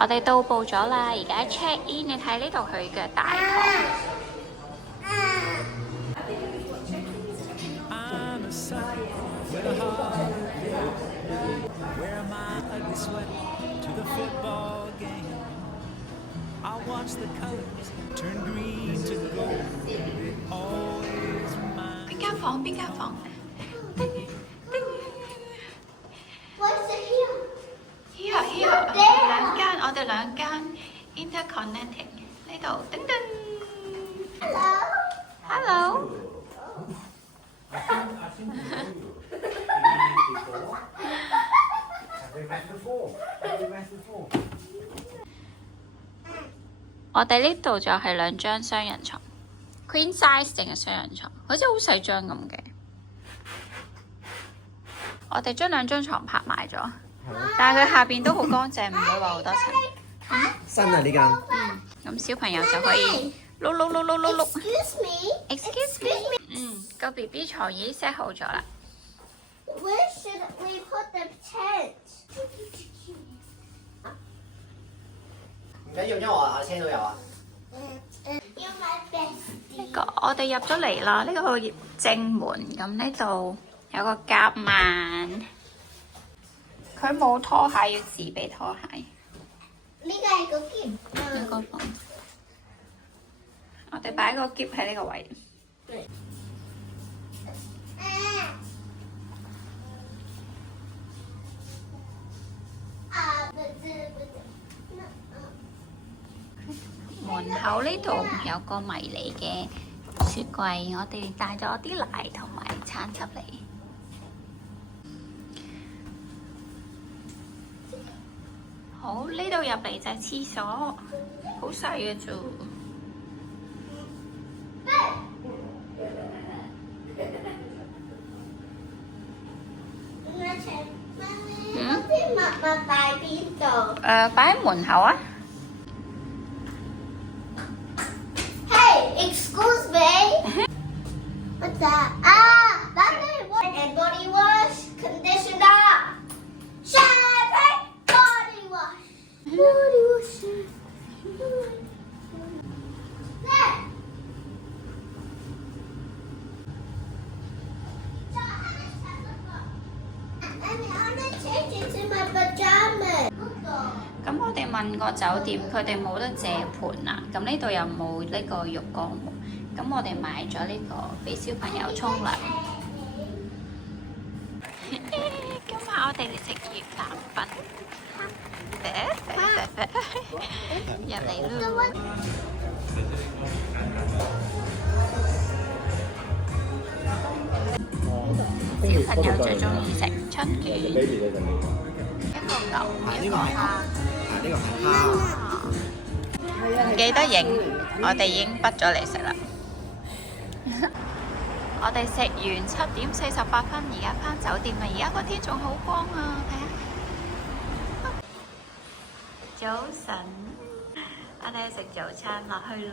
我哋到埗咗啦，而家 check in， 你睇呢度佢嘅大堂。邊間房？邊間房？我哋兩間 interconnecting 呢度，叮叮。Hello。我哋呢度就係2張雙人床 ，Queen size 定係雙人床，好似好細張咁嘅。我哋將2張床拍埋咗。但係佢下邊都好乾淨，唔會話好多塵。新啊呢間。咁小朋友就可以碌碌碌碌碌碌。Excuse me。個 BB 床已經 set 好咗啦。Where should we put the tent？ 唔緊要，因為我車都有啊。呢個我哋入咗嚟啦，呢個正門，咁呢度有個夾萬。佢冇拖鞋，要自備拖鞋。呢個係個篋。呢個房，我哋擺個篋喺呢個位。門口呢度有個迷你嘅雪櫃，我哋帶咗啲奶同埋橙汁嚟。好，呢度入嚟就係廁所，好細嘅啫。啲襪襪擺邊度？擺喺門口啊。Hey, excuse me. What's that? Body wash, conditioner, shampoo, body wash. Body wash. There. I'm gonna change into my pajamas. 咁我哋問個酒店，佢哋冇得借盤啊。咁呢度又冇呢個浴缸喎。咁我哋買咗呢個俾小朋友沖涼。今晚我哋食越南粉，入嚟咯！小朋友最中意食春卷，一個牛，一個蝦。呢個係蝦。唔記得影，我哋已經畢咗嚟食啦。我哋食完7:48，而家返酒店啦。而家個天仲好光啊，睇下。早晨，我哋食早餐落去咯。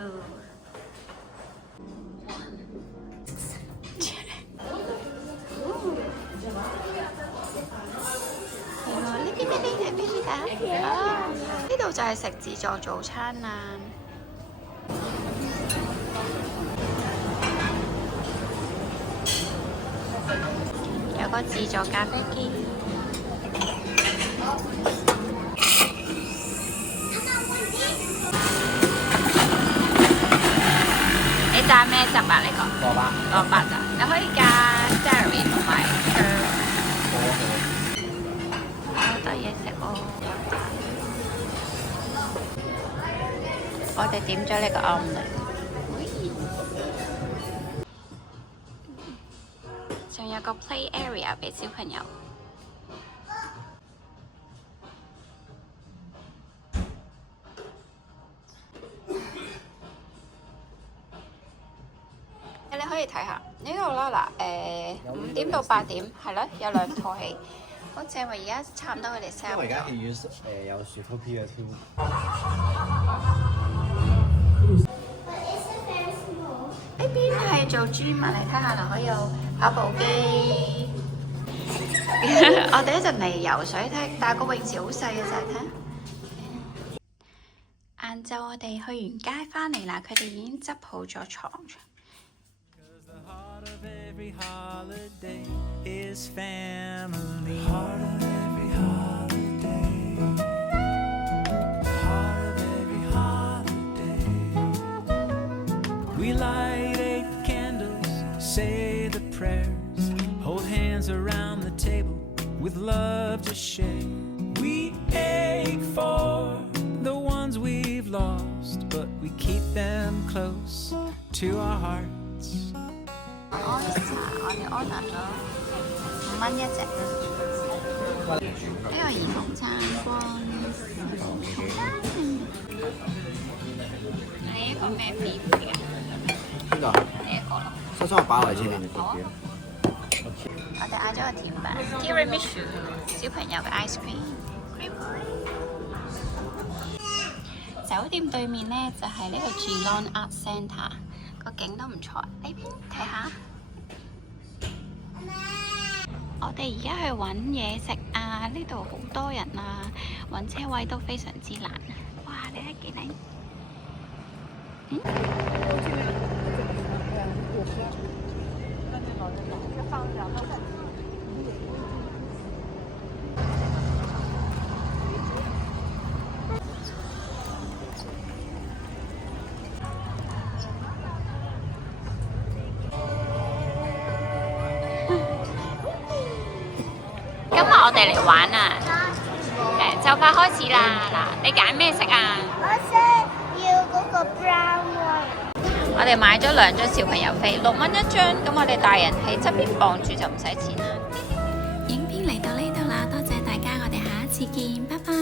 呢度就係食自助早餐啦。有個自助咖啡機。你揸咩汁啊？你講蘿蔔咋？你可以加 celery 同埋好多嘢食喎。我哋點咗呢個 omelette。仲有個 play area 俾小朋友。你可以睇下呢度啦，嗱，5點到8點係咯，有2套戲，好正喎！而家差唔多佢哋 sell 咗。因為而家戲院有薯條 P 嘅添。呢邊係做 gym 啊，你睇下嗱，可以有跑步機。我哋一陣嚟游水睇，但係個泳池好細嘅，就係睇。晏晝我哋去完街返嚟啦，佢哋已經執好咗床。The heart of every holiday is family. The heart of every holiday. The heart of every holiday. We light 8 candles, say the prayers, hold hands around the table with love to share. We ache for the ones we've lost, but we keep them close to our hearts. Oyster 我哋 order 咗5蚊一隻，呢個兒童餐光你呢個咩邊嘅？邊個？呢一個咯。收我擺落嚟前面。好啊。我哋嗌咗個甜品 Tiramisu 小朋友嘅 ice cream。酒店對面呢，就係呢個 Geelong Art Centre， 個景都唔錯。呢邊睇下。我哋而家去揾嘢食啊！呢度好多人啊，揾車位都非常之難。哇！你睇幾靚？今日我哋嚟玩啊！就快開始啦！嗱，你揀咩色啊？我想要嗰個 brown one。我哋買咗2張小朋友飛，6蚊一張，咁我哋大人喺側邊傍住就唔使錢啦。影片嚟到呢度啦，多謝大家，我哋下一次見，拜拜。